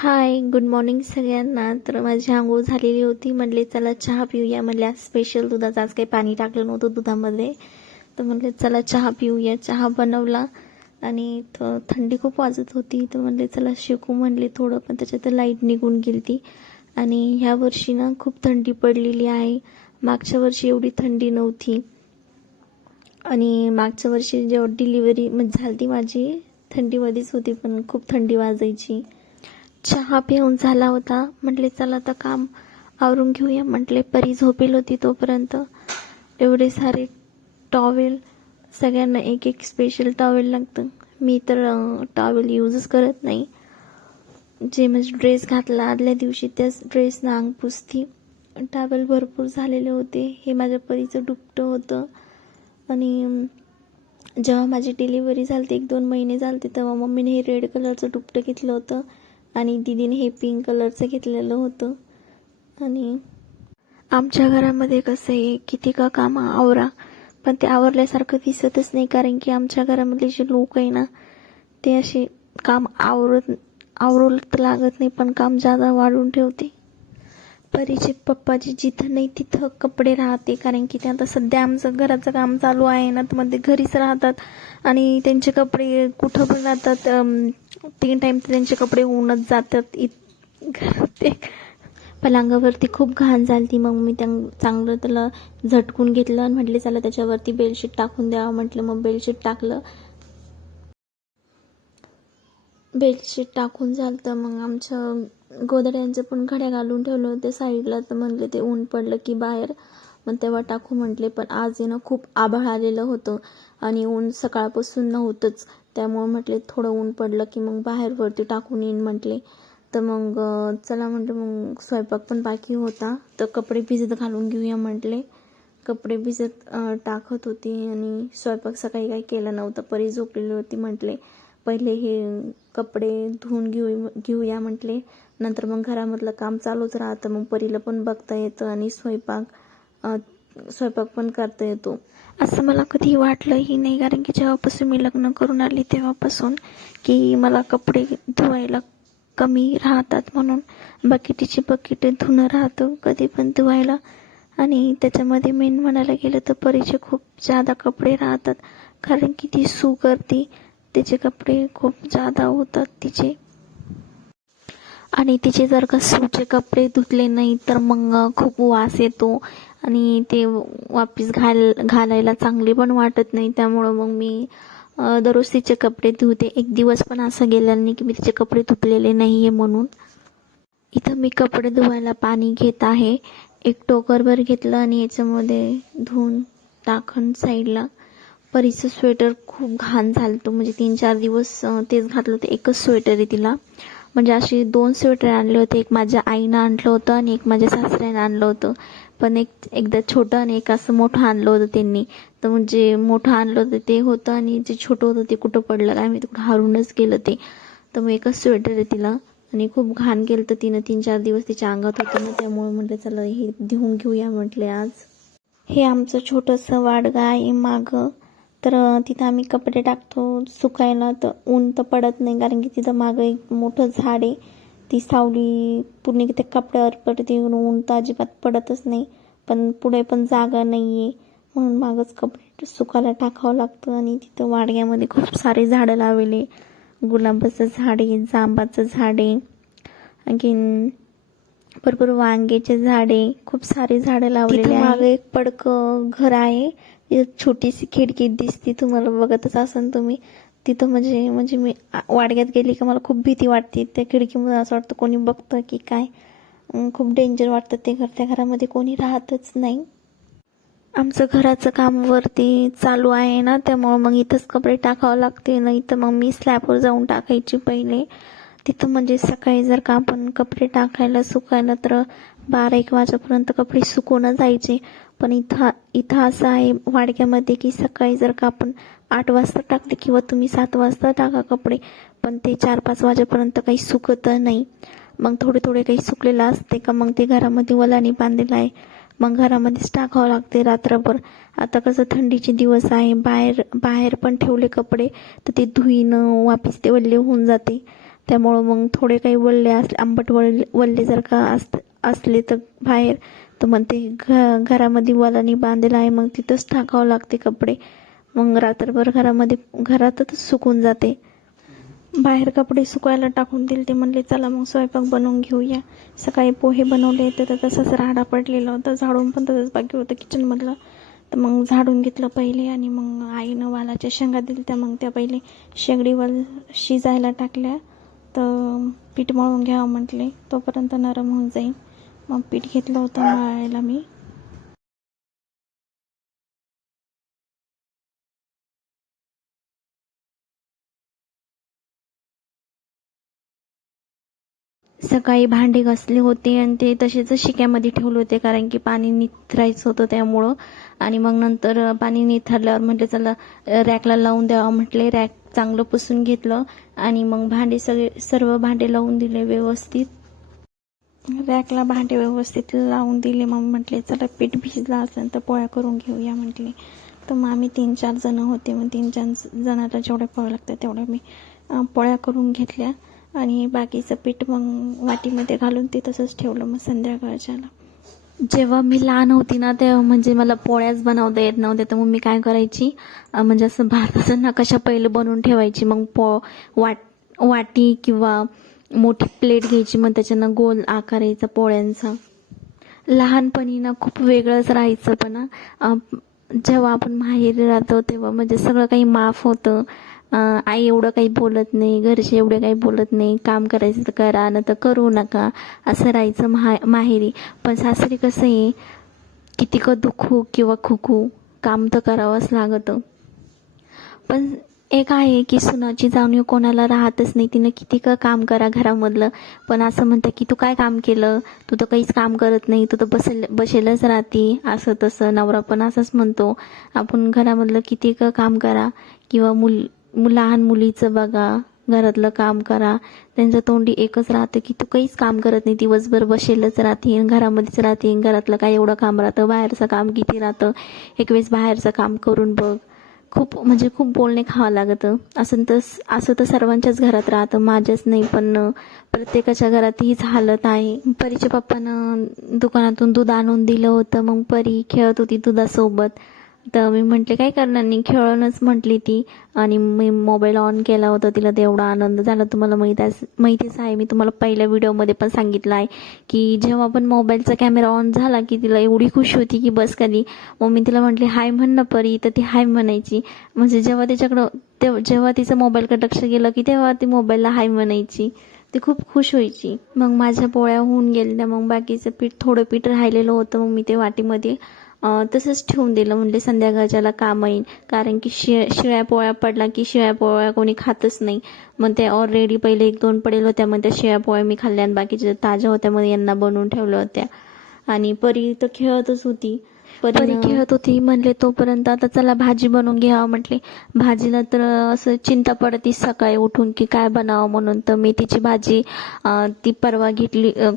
हाय, good morning सगळ्यांना. तर माझी अंघोळ झालेली होती. म्हटले चला चहा पिऊया. म्हणले आज स्पेशल दुधाचं, आज काही पाणी टाकलं नव्हतं दुधामध्ये. तर म्हटले चला चहा पिऊया. चहा बनवला आणि थंडी खूप वाजत होती. तर म्हणले चला शेकू म्हणले थोडं, पण त्याच्यात लाईट निघून गेली ती. आणि ह्या वर्षी ना खूप थंडी पडलेली आहे. मागच्या वर्षी एवढी थंडी नव्हती. आणि मागच्या वर्षी जेव्हा डिलिव्हरी झाली ती माझी, थंडीमध्येच होती, पण खूप थंडी वाजायची. चहा पिऊन झाला होता. म्हटले चला आता काम आवरून घेऊया. म्हटले परी झोपेल होती तोपर्यंत. एवढे सारे टॉवेल, सगळ्यांना एक एक स्पेशल टॉवेल लागतं. मी तर टॉवेल यूजच करत नाही. जे म्हणजे ड्रेस घातला आदल्या दिवशी त्याच ड्रेसनं अंग पुसती. टॉवेल भरपूर झालेले होते. हे माझ्या परीचं दुपटं होतं. आणि जेव्हा माझी डिलिव्हरी झाली 1-2 महिने झाले तेव्हा मम्मीने हे रेड कलरचं दुपटं घेतलं होतं आणि दीदीने हे पिंक कलरचं घेतलेलं होतं. आणि आमच्या घरामध्ये कसं आहे, किती का कामं आवरा, पण ते आवरल्यासारखं दिसतच नाही. कारण की आमच्या घरामधले जे लोक आहे ना, ते असे काम आवरू तर लागत नाही, पण काम जादा वाढून ठेवते. परीचे पप्पाची जिथं नाही तिथं कपडे राहते. कारण की ते आता सध्या आमचं घराचं काम चालू आहे ना, तर मग ते घरीच राहतात आणि त्यांचे कपडे कुठं पण राहतात. 3 टाइम त्यांचे कपडे ऊनच जातात. ते पलंगावरती खूप घाण झाली. मग मी चांगलं त्याला झटकून घेतलं आणि म्हटले चला त्याच्यावरती बेडशीट टाकून द्यावं. म्हटलं मग बेडशीट टाकलं. बेडशीट टाकून झालं तर मग आमच्या गोधड्यांचं पण घड्या घालून ठेवलं होतं साईडला. तर म्हणले ते ऊन पडलं की बाहेर मग तेव्हा टाकू म्हटले. पण आज आहे ना खूप आभाळ आलेलं होतं आणि ऊन सकाळपासून नव्हतंच. त्यामुळे म्हटले थोडं ऊन पडलं की मग बाहेरवरती टाकून येईन म्हटले. तर मग चला म्हटलं, मग स्वयंपाक पण बाकी होता तर कपडे भिजत घालून घेऊया म्हटले. कपडे भिजत टाकत होती आणि स्वयंपाक सकाळी काही केलं नव्हतं. परी झोपलेली होती. म्हटले पहिले हे कपडे धुवून घेऊया म्हटले, नंतर मग घरामधलं काम चालूच राहतं. मग परीला पण बघता येतं आणि स्वयंपाक पण करता येतो. असं मला कधी वाटलंही नाही. कारण की जेव्हापासून मी लग्न करून आली तेव्हापासून की मला कपडे धुवायला कमी राहतात म्हणून बकेट धुणं राहतं कधी पण धुवायला. आणि त्याच्यामध्ये मेन म्हणायला गेलं तर परीचे खूप जादा कपडे राहतात. कारण की ती सू करते, तिचे कपडे खूप जादा होतात तिचे. आणि तिचे जर का सूचे कपडे धुतले नाही तर मग खूप वास येतो आणि ते वापस घालायला चांगले पण वाटत नाही. त्यामुळं मग मी दररोज तिचे कपडे धुते. एक दिवस पण असं गेलं नाही की मी तिचे कपडे धुतलेले नाही आहे म्हणून. इथं मी कपडे धुवायला पाणी घेत आहे. एक टोकरभर घेतलं आणि याच्यामध्ये धुवून टाकून साईडला. परीचं स्वेटर खूप घाण झालं. म्हणजे 3-4 दिवस तेच घातलं होतं. एकच स्वेटर आहे तिला. म्हणजे असे 2 स्वेटर आणले होते. एक माझ्या आईनं आणलं होतं आणि एक माझ्या सासऱ्यानं आणलं होतं. पण एकदा छोटं आणि एक असं मोठं आणलं होतं त्यांनी. तर म्हणजे मोठं आणलं होतं ते होतं आणि जे छोटं होतं ते कुठं पडलं काय मी कुठं हारूनच गेलं ते. तर मग एकच स्वेटर आहे तिला आणि खूप घाण केलं तर तिनं. 3-4 दिवस तिच्या अंगात होतं ना, त्यामुळे म्हटलं चला हे धुवून घेऊया म्हटले आज. हे आमचं छोटंसं वाडगा आहे मागं. तर तिथं आम्ही कपडे टाकतो सुकायला. तर ऊन तर पडत नाही कारण की तिथं मागं एक मोठं झाड आहे. ती सावली पूर्ण त्या कपड्यावर पडते. ऊन तर अजिबात पडतच नाही. पण पुढे पण जागा नाही आहे म्हणून मागच कपडे सुकायला टाकावं लागतं. आणि तिथं वाडग्यामध्ये खूप सारे झाडं लावले. गुलाबाचं झाड आहे, जांबाचं झाड आहे, आणखीन भरपूर वांग्याचे झाडे, खूप सारे झाडं लावलेले आहे. मागे एक पडकं घर आहे. तिथं छोटीशी खिडकी दिसते, तुम्हाला बघतच असाल तुम्ही. तिथं म्हणजे मी वाडग्यात गेली का मला खूप भीती वाटते. त्या खिडकीमध्ये असं वाटतं कोणी बघतं की काय. खूप डेंजर वाटतं ते घर. त्या घरामध्ये कोणी राहतच नाही. आमचं घराचं काम वरती चालू आहे ना, त्यामुळं मग इथंच कपडे टाकावं लागते. नाही तर मग मी स्लॅबवर जाऊन टाकायची पहिले. तिथं म्हणजे सकाळी जर का आपण कपडे टाकायला सुकायला तर 12-1 वाजेपर्यंत कपडे सुकून जायचे. पण इथं असं आहे वाडग्यामध्ये की सकाळी जर का आपण 8 वाजता टाकले किंवा तुम्ही 7 वाजता टाका कपडे, पण ते 4-5 वाजेपर्यंत काही सुकत नाही. मग थोडे काही सुकलेलं असते का मग ते घरामध्ये वलाने बांधलेलं आहे, मग घरामध्येच टाकावं लागते रात्रभर. आता कसं थंडीचे दिवस आहे, बाहेर पण ठेवले कपडे तर ते धुईनं वापिस ते ओले होऊन जाते. त्यामुळं मग थोडे काही वल्ले आंबट वल्ले जर का असले तर बाहेर, तर मग ते घरामध्ये वालानी बांधलेलं आहे, मग तिथंच टाकावं लागते कपडे. मग रात्रभर घरातच सुकून जाते. बाहेर कपडे सुकायला टाकून दिले. ते म्हणले चला मग स्वयंपाक बनवून घेऊया. सकाळी पोहे बनवले तर तसंच राडा पडलेला होता, झाडून पण तसंच बाकी होतं किचनमधलं. तर मग झाडून घेतलं पहिले, आणि मग आईनं वालाच्या शेंगा दिल्या त्या. मग त्या पहिले शेगडी वाल शिजायला टाकल्या. तर पीठ मळून घ्यावं म्हटले, तोपर्यंत नरम होऊन जाईल. मग पीठ घेतलं होतं मळायला मी. सकाळी भांडे घासले होते आणि ते तसेच शिक्यामध्ये ठेवले होते, कारण की पाणी निथरायचं होतं त्यामुळं. आणि मग नंतर पाणी निथरल्यावर म्हटले चला रॅकला लावून द्यावं म्हटले. रॅक चांगलं पुसून घेतलं आणि मग सर्व भांडे लावून दिले व्यवस्थित. रॅकला भांडे व्यवस्थित लावून दिले. मग म्हटले चला पीठ भिजला असेल तर पोळ्या करून घेऊया म्हटले. तर मग आम्ही 3-4 जण होते. मग 3-4 जणांना जेवढ्या पोळ्या लागतात तेवढ्या मी पोळ्या करून घेतल्या. आणि बाकीचं पीठ मग वाटीमध्ये घालून ते तसंच ठेवलं. मग संध्याकाळच्याला जेव्हा मी लहान होती ना, तेव्हा म्हणजे मला पोळ्याच बनवता येत नव्हत्या. तर मग मी काय करायची, म्हणजे असं भाताचं नकाशा पहिले बनवून ठेवायची. मग वाटी किंवा मोठी प्लेट घ्यायची, मग त्याच्यानं गोल आकार यायचा पोळ्यांचा. लहानपणी ना खूप वेगळंच राहायचं. पण जेव्हा आपण माहेरी राहतो तेव्हा म्हणजे सगळं काही माफ होतं. आई एवढं काही बोलत नाही, घरचे एवढे काही बोलत नाही. काम करायचं तर करा, न तर करू नका, असं राहायचं माहेरी. पण सासरी कसं आहे, किती का दुखू किंवा खुकू काम तर करावंच लागतं. पण एक आहे की सुनाची जाणीव कोणाला राहतच नाही. तिनं किती का काम करा घरामधलं, पण असं म्हणतं की तू काय काम केलं, तू तर काहीच काम करत नाही, तू तर बसेलच राहती, असं तसं. नवरा पण असंच म्हणतो. आपण घरामधलं किती का काम करा, किंवा लहान मुलीचं बघा, घरातलं काम करा, त्यांचं तोंडी एकच राहतं की तू काहीच काम करत नाही, दिवसभर बसेलच राहते, घरामध्येच राहते, घरातलं काय एवढं काम राहतं, बाहेरचं काम किती राहतं, एक वेळेस बाहेरचं काम करून बघ. खूप बोलणे खावं लागतं. असं तर सर्वांच्याच घरात राहतं, माझ्याच नाही, पण प्रत्येकाच्या घरात हीच हालत आहे. परीच्या पप्पानं दुकानातून दूध आणून दिलं होतं. मग परी खेळत होती दुधासोबत. तर मी म्हटले काय करणार नाही, खेळणच म्हटली ती. आणि मी मोबाईल ऑन केला होता, तिला तेवढा आनंद झाला. तुम्हाला माहितीच आहे, मी तुम्हाला पहिल्या व्हिडिओमध्ये पण सांगितलं आहे की जेव्हा पण मोबाईलचा कॅमेरा ऑन झाला की तिला एवढी खुशी होती की बस कधी. मग मी तिला म्हटले हाय म्हण ना परी, तर ती हाय म्हणायची. म्हणजे जेव्हा तिचं मोबाईलकडे लक्ष गेलं की तेव्हा ती मोबाईलला हाय म्हणायची. ती खूप खुश व्हायची. मग माझ्या पोळ्या होऊन गेल्या. मग बाकीचं थोडं पीठ राहिलेलं होतं, मग मी ते वाटीमध्ये तसंच ठेवून दिलं. म्हणजे संध्याकाळच्याला काम येईल, कारण की शिळ्या पोळ्या पडला की शिळ्या पोळ्या कोणी खातच नाही. मग त्या ऑलरेडी पहिले 1-2 पडेल होत्या, मग त्या शिळ्या पोळ्या मी खाल्ल्या आणि बाकीच्या ताज्या होत्या, मग यांना बनवून ठेवल्या होत्या. आणि परी तर खेळतच होती. परी खेळत होती म्हणले तोपर्यंत आता चला भाजी बनवून घ्यावं म्हटले. भाजीला तर असं चिंता पडती सकाळी उठून की काय बनावं म्हणून. तर मेथीची भाजी ती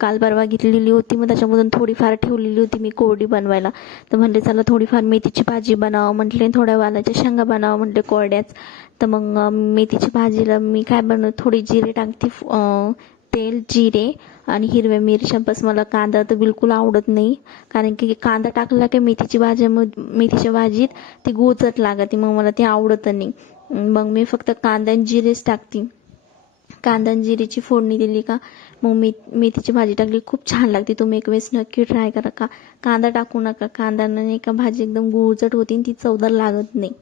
काल परवा घेतलेली होती, मग त्याच्यामधून थोडीफार ठेवलेली होती मी कोरडी बनवायला. तर म्हणले चला थोडीफार मेथीची भाजी बनावं म्हटले, थोड्या वालाच्या शेंगा बनावं म्हटले कोरड्याच. तर मग मेथीची भाजीला मी काय थोडी जिरे टाकते, तेल, जिरे आणि हिरव्या मिरच्या. बस. मला कांदा तर बिलकुल आवडत नाही, कारण की कांदा टाकला की मेथीच्या भाजीत ती गुळचट लागते, मग मला ती आवडत नाही. मग मी फक्त कांदा आणि जिरेच टाकते. कांदा आणि जिरेची फोडणी दिली का मग मेथीची भाजी टाकली, खूप छान लागते. तुम्ही एक वेळेस नक्की ट्राय करा. कांदा टाकू नका, कांद्याने एका भाजी एकदम गुळचट होती आणि ती चवदार लागत नाही.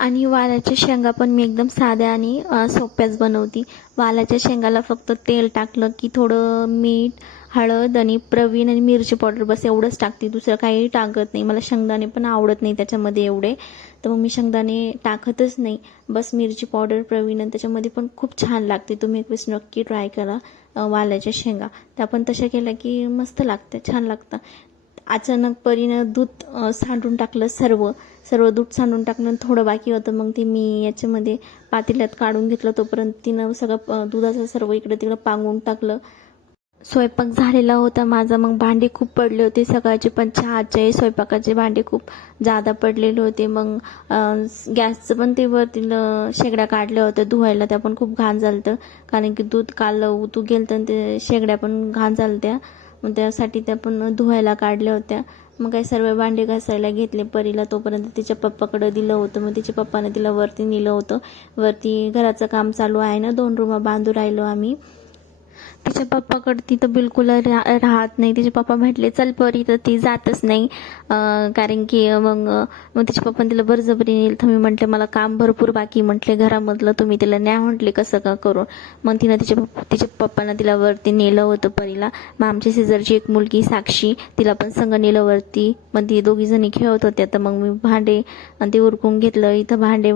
आणि वालाच्या शेंगा पण मी एकदम साध्या आणि सोप्याच बनवते. वालाच्या शेंगाला फक्त तेल टाकलं की थोडं मीठ, हळद आणि प्रवीण आणि मिरची पावडर, बस एवढंच टाकते, दुसरं काही टाकत नाही. मला शेंगदाणे पण आवडत नाही त्याच्यामध्ये एवढे, तर मग मी शेंगदाणे टाकतच नाही. बस मिरची पावडर, प्रवीण, आणि त्याच्यामध्ये पण खूप छान लागते. तुम्ही एक वेळेस नक्की ट्राय करा वालाच्या शेंगा. त्या पण तशा केल्या की मस्त लागते, छान लागतं. अचानक परीनं दूध सांडून टाकलं, सर्व दूध सांडून टाकलं. थोडं बाकी होतं, मग ते मी याच्यामध्ये पातेल्यात काढून घेतलं. तोपर्यंत तिनं सगळं दुधाचं सर्व इकडे तिकडं पांगून टाकलं. स्वयंपाक झालेला होता माझा. मग भांडे खूप पडले होते सकाळचे, पण चहाचे स्वयंपाकाचे भांडे खूप जादा पडलेले होते. मग गॅसचं पण ते वरती शेगड्या काढल्या होत्या धुवायला, त्या पण खूप घाण झालतं. कारण की दूध काल उतू गेलं तर ते शेगड्या पण घाण झालत्या. मग त्यासाठी त्या पण धुवायला काढल्या होत्या. मग काही सर्व भांडे घासायला घेतले परीला. तोपर्यंत तिच्या पप्पाकडे दिलं होतं. मग तिच्या पप्पाने तिला वरती नेलं होतं. वरती घराचं काम चालू आहे ना, 2 रूमा बांधू राहिलो आम्ही. तिच्या पप्पाकडे ती तर बिलकुल राहत नाही. तिचे पप्पा म्हटले चल परी, तर ती जातच नाही. कारण की मग तिच्या पप्पाने तिला बळजबरी नेलं. तर मी म्हटले मला काम भरपूर बाकी म्हटले घरामधलं, तुम्ही तिला न्या म्हटले कसं का करून. मग तिनं तिच्या पप्पानं तिला वरती नेलं होतं परीला. मग आमच्या शेजारची एक मुलगी साक्षी, तिला पण संग नेलं वरती. मग ती दोघी जणी खेळत होत्या. तर मग मी भांडे आणि ते उरकून घेतलं. इथं भांडे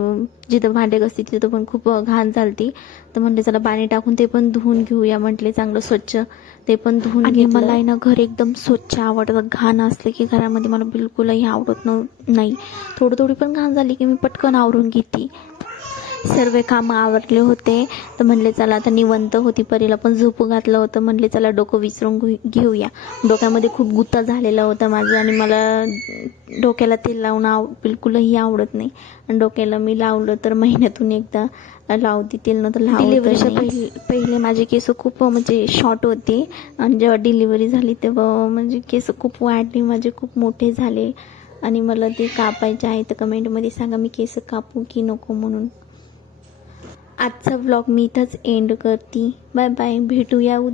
जिथं भांडे घासते तिथं पण खूप घाण झालती. तर म्हटले चला पाणी टाकून ते पण धुवून घेऊया म्हटले, चांगलं स्वच्छ ते पण धुवून घेतलं. आणि मला आहे ना घर एकदम स्वच्छ आवडतं. घाण असलं की घरामध्ये मला बिलकुलही आवडत नाही. थोडी पण घाण झाली की मी पटकन आवरून घेते. सर्व कामं आवरले होते. तर म्हणले चला आता निवंत होती, परीला पण झोपू घातलं होतं. म्हणले चला डोकं विचारून घेऊया. डोक्यामध्ये खूप गुत्ता झालेला होता माझा, आणि मला डोक्याला तेल लावून बिलकुलही आवडत नाही. आणि डोक्याला मी लावलं तर महिन्यातून एकदा लावते तेल, नंतर डिलिव्हरीच्या पहिले माझे केस खूप म्हणजे शॉर्ट होते. आणि जेव्हा डिलिव्हरी झाली तेव्हा म्हणजे केस खूप वाढले माझे, खूप मोठे झाले. आणि मला ते कापायचे आहे. तर कमेंटमध्ये सांगा मी केस कापू की नको म्हणून. आजचा व्लॉग मी इथंच एंड करते. बाय बाय, भेटूया उद्या.